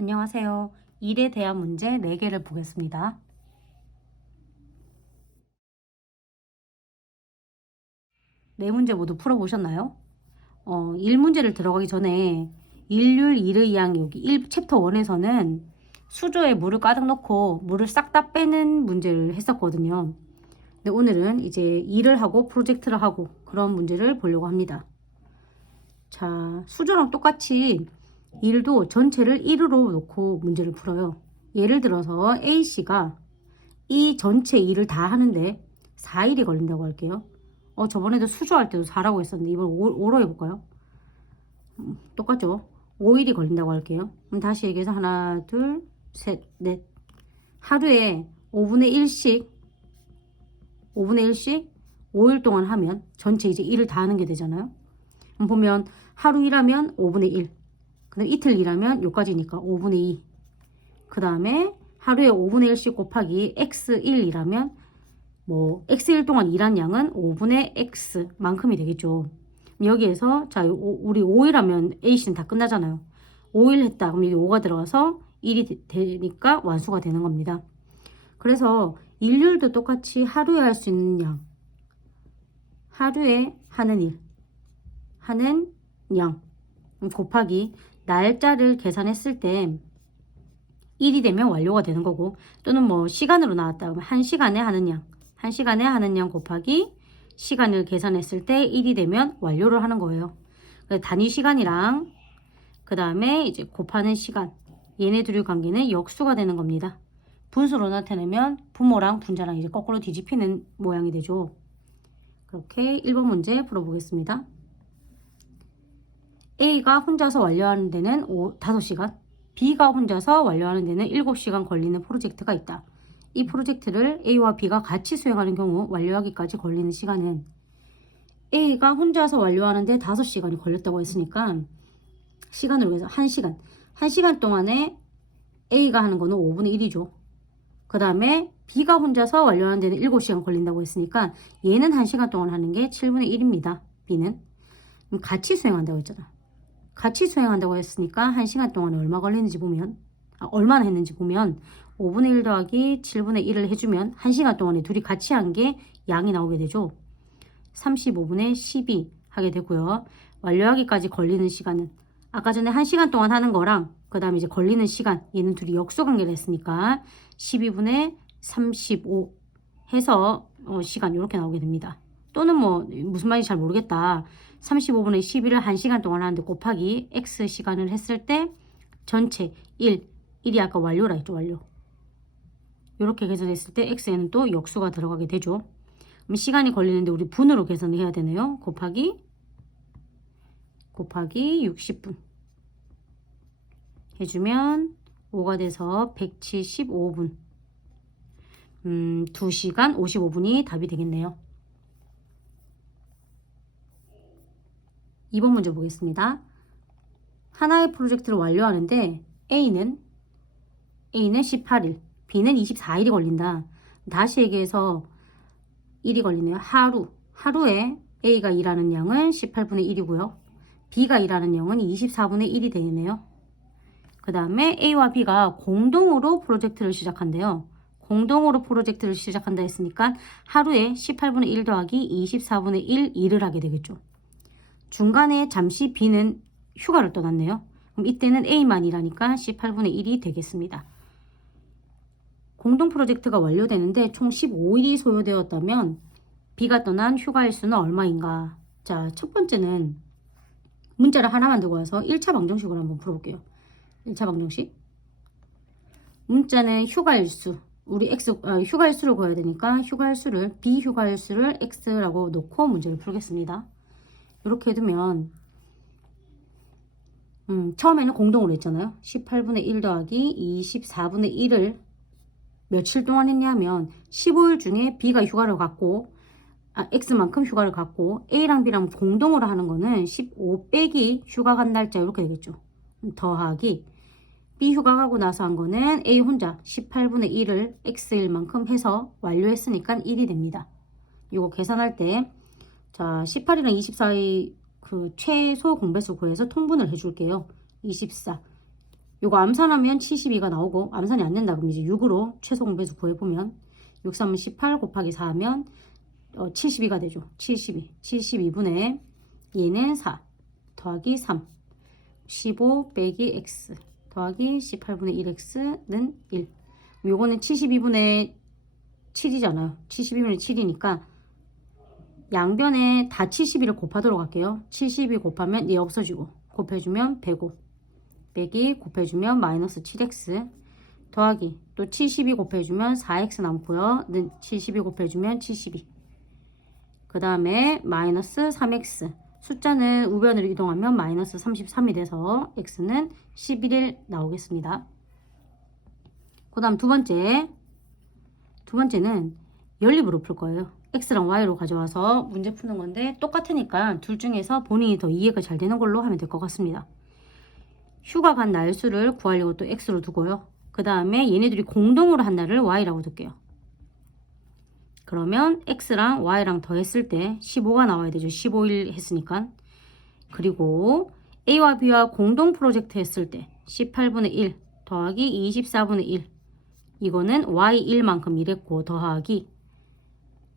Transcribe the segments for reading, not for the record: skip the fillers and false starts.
안녕하세요. 일에 대한 문제 4개를 보겠습니다. 네 문제 모두 풀어보셨나요? 일 문제를 들어가기 전에 일률 일의양 여기 챕터 1에서는 수조에 물을 가득 넣고 물을 싹 다 빼는 문제를 했었거든요. 근데 오늘은 이제 일을 하고 프로젝트를 하고 그런 문제를 보려고 합니다. 자, 수조랑 똑같이 일도 전체를 1으로 놓고 문제를 풀어요. 예를 들어서 A씨가 이 전체 일을 다 하는데 4일이 걸린다고 할게요. 저번에도 수조할 때도 4라고 했었는데 이번 5로 해볼까요? 똑같죠? 5일이 걸린다고 할게요. 그럼 다시 얘기해서 하나, 둘, 셋, 넷. 하루에 5분의 1씩 5일 동안 하면 전체 이제 일을 다 하는 게 되잖아요. 그럼 보면 하루 일하면 5분의 1. 그 다음에 이틀 일하면 요까지니까 5분의 2. 그 다음에 하루에 5분의 1씩 곱하기 x1이라면 x일 동안 일한 양은 5분의 x만큼이 되겠죠. 여기에서 자 우리 5일 하면 A씨는 다 끝나잖아요. 5일 했다. 그럼 여기 5가 들어가서 1이 되니까 완수가 되는 겁니다. 그래서 일률도 똑같이 하루에 할 수 있는 양, 하루에 하는 양 곱하기 날짜를 계산했을 때 1이 되면 완료가 되는 거고, 또는 시간으로 나왔다 그러면 1시간에 하는 양, 1시간에 하는 양 곱하기 시간을 계산했을 때 1이 되면 완료를 하는 거예요. 단위 시간이랑 그 다음에 이제 곱하는 시간, 얘네 둘의 관계는 역수가 되는 겁니다. 분수로 나타내면 분모랑 분자랑 이제 거꾸로 뒤집히는 모양이 되죠. 그렇게 1번 문제 풀어보겠습니다. A가 혼자서 완료하는 데는 5시간, B가 혼자서 완료하는 데는 7시간 걸리는 프로젝트가 있다. 이 프로젝트를 A와 B가 같이 수행하는 경우 완료하기까지 걸리는 시간은, A가 혼자서 완료하는데 5시간이 걸렸다고 했으니까 시간으로 해서 1시간. 1시간 동안에 A가 하는 거는 5분의 1이죠. 그 다음에 B가 혼자서 완료하는 데는 7시간 걸린다고 했으니까 얘는 1시간 동안 하는 게 7분의 1입니다. B는. 그럼 같이 수행한다고 했잖아. 같이 수행한다고 했으니까 1시간 동안 얼마 걸리는지 보면, 얼마나 했는지 보면 5분의 1 더하기 7분의 1을 해주면 1시간 동안에 둘이 같이 한 게 양이 나오게 되죠. 35분의 12 하게 되고요. 완료하기까지 걸리는 시간은 아까 전에 1시간 동안 하는 거랑 그 다음에 이제 걸리는 시간, 얘는 둘이 역수관계를 했으니까 12분의 35 해서 시간 이렇게 나오게 됩니다. 또는 무슨 말인지 잘 모르겠다. 35분의 12를 1시간 동안 하는데 곱하기 x 시간을 했을 때 전체 1이 아까 완료라 했죠. 완료. 이렇게 계산했을 때 x에는 또 역수가 들어가게 되죠. 그럼 시간이 걸리는데 우리 분으로 계산을 해야 되네요. 곱하기 60분 해주면 5가 돼서 175분. 2시간 55분이 답이 되겠네요. 2번 문제 보겠습니다. 하나의 프로젝트를 완료하는데 A는 18일, B는 24일이 걸린다. 다시 얘기해서 1이 걸리네요. 하루에 A가 일하는 양은 18분의 1이고요. B가 일하는 양은 24분의 1이 되네요. 그 다음에 A와 B가 공동으로 프로젝트를 시작한대요. 공동으로 프로젝트를 시작한다 했으니까 하루에 18분의 1 더하기 24분의 1 일을 하게 되겠죠. 중간에 잠시 B는 휴가를 떠났네요. 그럼 이때는 A만 일하니까 18분의 1이 되겠습니다. 공동 프로젝트가 완료되는데 총 15일이 소요되었다면 B가 떠난 휴가 일수는 얼마인가? 자, 첫 번째는 문자를 하나만 들고 와서 1차 방정식으로 한번 풀어볼게요. 1차 방정식. 문자는 휴가 일수. 우리 휴가 일수를 구해야 되니까 B 휴가 일수를 x라고 놓고 문제를 풀겠습니다. 이렇게 해두면 처음에는 공동으로 했잖아요. 18분의 1 더하기 24분의 1을 며칠 동안 했냐면 15일 중에 B가 휴가를 갖고 X만큼 휴가를 갖고 A랑 B랑 공동으로 하는 거는 15 빼기 휴가 간 날짜 이렇게 되겠죠. 더하기 B 휴가 가고 나서 한 거는 A 혼자 18분의 1을 X일만큼 해서 완료했으니까 1이 됩니다. 이거 계산할 때 자 18이랑 24의 그 최소 공배수 구해서 통분을 해줄게요. 24 요거 암산하면 72가 나오고 암산이 안 된다 그럼 이제 6으로 최소 공배수 구해보면 6, 3은 18 곱하기 4 하면 72가 되죠. 72분의 얘는 4 더하기 3 15 빼기 x 더하기 18분의 1x는 1. 요거는 72분의 7이잖아요. 72분의 7이니까 양변에 다 72를 곱하도록 할게요. 72 곱하면 얘 없어지고 곱해주면 105 빼기 곱해주면 마이너스 7x 더하기 또 72 곱해주면 4x 남고요. 는 72 곱해주면 72. 그 다음에 마이너스 3x 숫자는 우변으로 이동하면 마이너스 33이 돼서 x는 11일 나오겠습니다. 그 다음 두 번째는 연립으로 풀 거예요. x랑 y로 가져와서 문제 푸는 건데 똑같으니까 둘 중에서 본인이 더 이해가 잘 되는 걸로 하면 될 것 같습니다. 휴가 간 날수를 구하려고 또 x로 두고요. 그 다음에 얘네들이 공동으로 한 날을 y라고 둘게요. 그러면 x랑 y랑 더했을 때 15가 나와야 되죠. 15일 했으니까. 그리고 a와 b와 공동 프로젝트 했을 때 18분의 1 더하기 24분의 1 이거는 y1만큼 일했고 더하기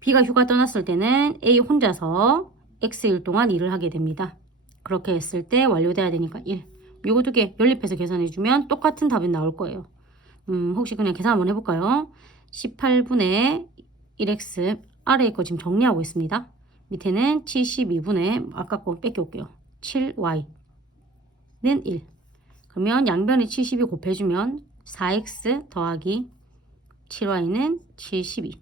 b가 휴가 떠났을 때는 a 혼자서 x일 동안 일을 하게 됩니다. 그렇게 했을 때 완료돼야 되니까 1. 요거 두 개 연립해서 계산해주면 똑같은 답이 나올 거예요. 혹시 그냥 계산 한번 해볼까요? 18분의 1x 아래에 거 지금 정리하고 있습니다. 밑에는 72분의 아까 거 뺏겨올게요. 7y는 1. 그러면 양변에 72 곱해주면 4x 더하기 7y는 72.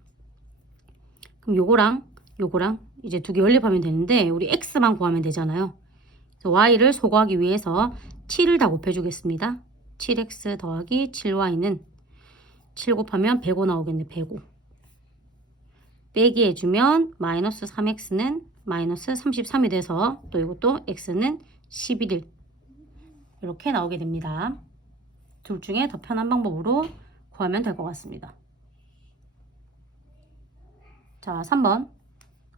그럼 요거랑 이제 두 개 연립하면 되는데 우리 x만 구하면 되잖아요. 그래서 y를 소거하기 위해서 7을 다 곱해주겠습니다. 7x 더하기 7y는 7 곱하면 105 나오겠네. 105. 빼기 해주면 마이너스 3x는 마이너스 33이 돼서 또 이것도 x는 11일 이렇게 나오게 됩니다. 둘 중에 더 편한 방법으로 구하면 될 것 같습니다. 자, 3번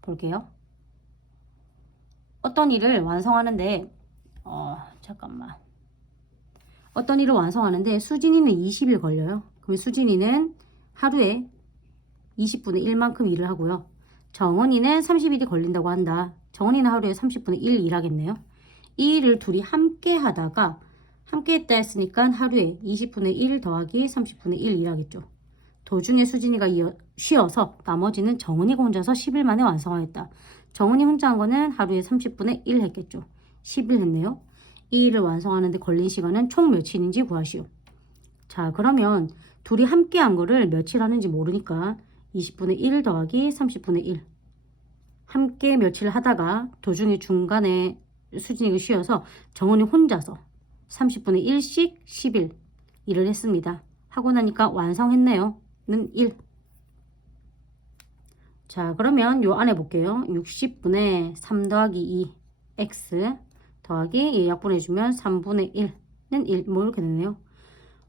볼게요. 어떤 일을 완성하는데 어떤 일을 완성하는데 수진이는 20일 걸려요. 그럼 수진이는 하루에 20분의 1만큼 일을 하고요. 정원이는 30일이 걸린다고 한다. 정원이는 하루에 30분의 1 일하겠네요. 이 일을 둘이 함께 하다가 함께 했다 했으니까 하루에 20분의 1 더하기 30분의 1 일하겠죠. 도중에 수진이가 쉬어서 나머지는 정은이가 혼자서 10일 만에 완성하였다. 정은이 혼자 한 거는 하루에 30분의 1 했겠죠. 10일 했네요. 이 일을 완성하는데 걸린 시간은 총 며칠인지 구하시오. 자, 그러면 둘이 함께 한 거를 며칠 하는지 모르니까 20분의 1 더하기 30분의 1. 함께 며칠 하다가 도중에 중간에 수진이가 쉬어서 정은이 혼자서 30분의 1씩 10일 일을 했습니다. 하고 나니까 완성했네요. 는 1. 자, 그러면 요 안에 볼게요. 60분의 3 더하기 2 x 더하기 약분해주면 3분의 1는 1. 뭐 이렇게 되네요.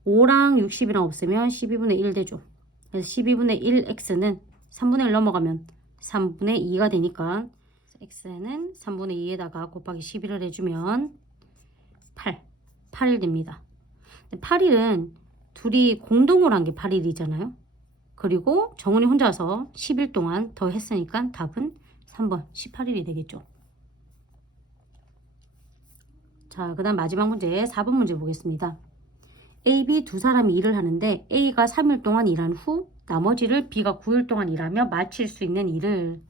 5랑 60이랑 없으면 12분의 1 되죠. 그래서 12분의 1 x는 3분의 1 넘어가면 3분의 2가 되니까 x는 3분의 2에다가 곱하기 11을 해주면 8일 됩니다. 8일은 둘이 공동으로 한 게 8일이잖아요. 그리고 정은이 혼자서 10일 동안 더 했으니까 답은 3번 18일이 되겠죠. 자, 그 다음 마지막 문제 4번 문제 보겠습니다. A, B 두 사람이 일을 하는데 A가 3일 동안 일한 후 나머지를 B가 9일 동안 일하며 마칠 수 있는 일을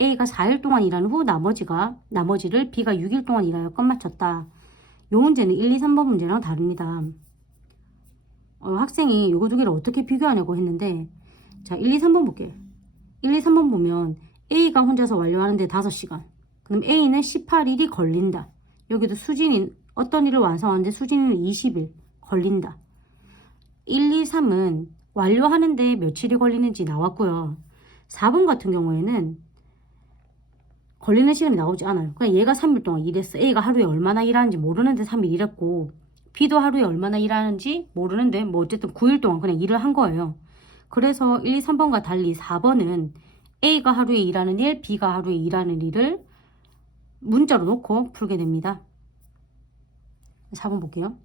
A가 4일 동안 일한 후 나머지를 B가 6일 동안 일하여 끝마쳤다. 이 문제는 1, 2, 3번 문제랑 다릅니다. 학생이 요거 두 개를 어떻게 비교하냐고 했는데 자, 1, 2, 3번 볼게요. 1, 2, 3번 보면 A가 혼자서 완료하는데 5시간. 그럼 A는 18일이 걸린다. 여기도 수진이 어떤 일을 완성하는데 수진이는 20일 걸린다. 1, 2, 3은 완료하는데 며칠이 걸리는지 나왔고요. 4번 같은 경우에는 걸리는 시간이 나오지 않아요. 그냥 얘가 3일 동안 일했어. A가 하루에 얼마나 일하는지 모르는데 3일 일했고 B도 하루에 얼마나 일하는지 모르는데 뭐 어쨌든 9일 동안 그냥 일을 한 거예요. 그래서 1, 2, 3번과 달리 4번은 A가 하루에 일하는 일, B가 하루에 일하는 일을 문자로 놓고 풀게 됩니다. 4번 볼게요.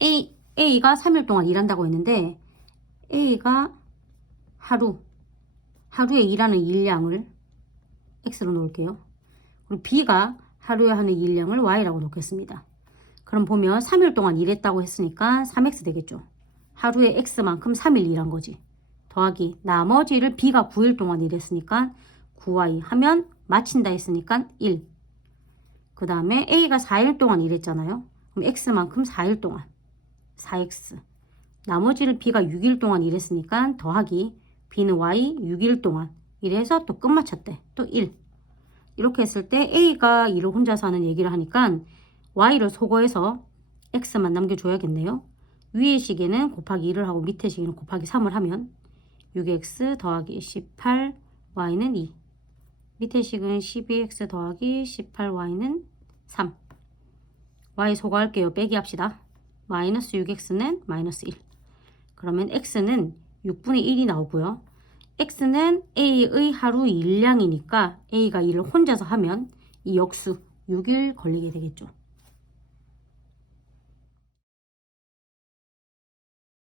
A가 3일 동안 일한다고 했는데 A가 하루에 일하는 일량을 X로 놓을게요. 그리고 B가 하루에 하는 일량을 Y라고 놓겠습니다. 그럼 보면 3일 동안 일했다고 했으니까 3X 되겠죠. 하루에 X만큼 3일 일한 거지. 더하기 나머지를 B가 9일 동안 일했으니까 9Y 하면 마친다 했으니까 1. 그 다음에 A가 4일 동안 일했잖아요. 그럼 X만큼 4일 동안 4X. 나머지를 B가 6일 동안 일했으니까 더하기 B는 Y 6일 동안 이래서 또 끝마쳤대. 또 1. 이렇게 했을 때 A가 일을 혼자서 하는 얘기를 하니까 Y를 소거해서 X만 남겨줘야겠네요. 위의 시계는 곱하기 1을 하고 밑에 시계는 곱하기 3을 하면 6X 더하기 18 Y는 2. 밑에 식은 12X 더하기 18Y는 3. Y 소거할게요. 빼기 합시다. 마이너스 6X는 마이너스 1. 그러면 X는 6분의 1이 나오고요. X는 A의 하루 일량이니까 A가 일을 혼자서 하면 이 역수 6일 걸리게 되겠죠.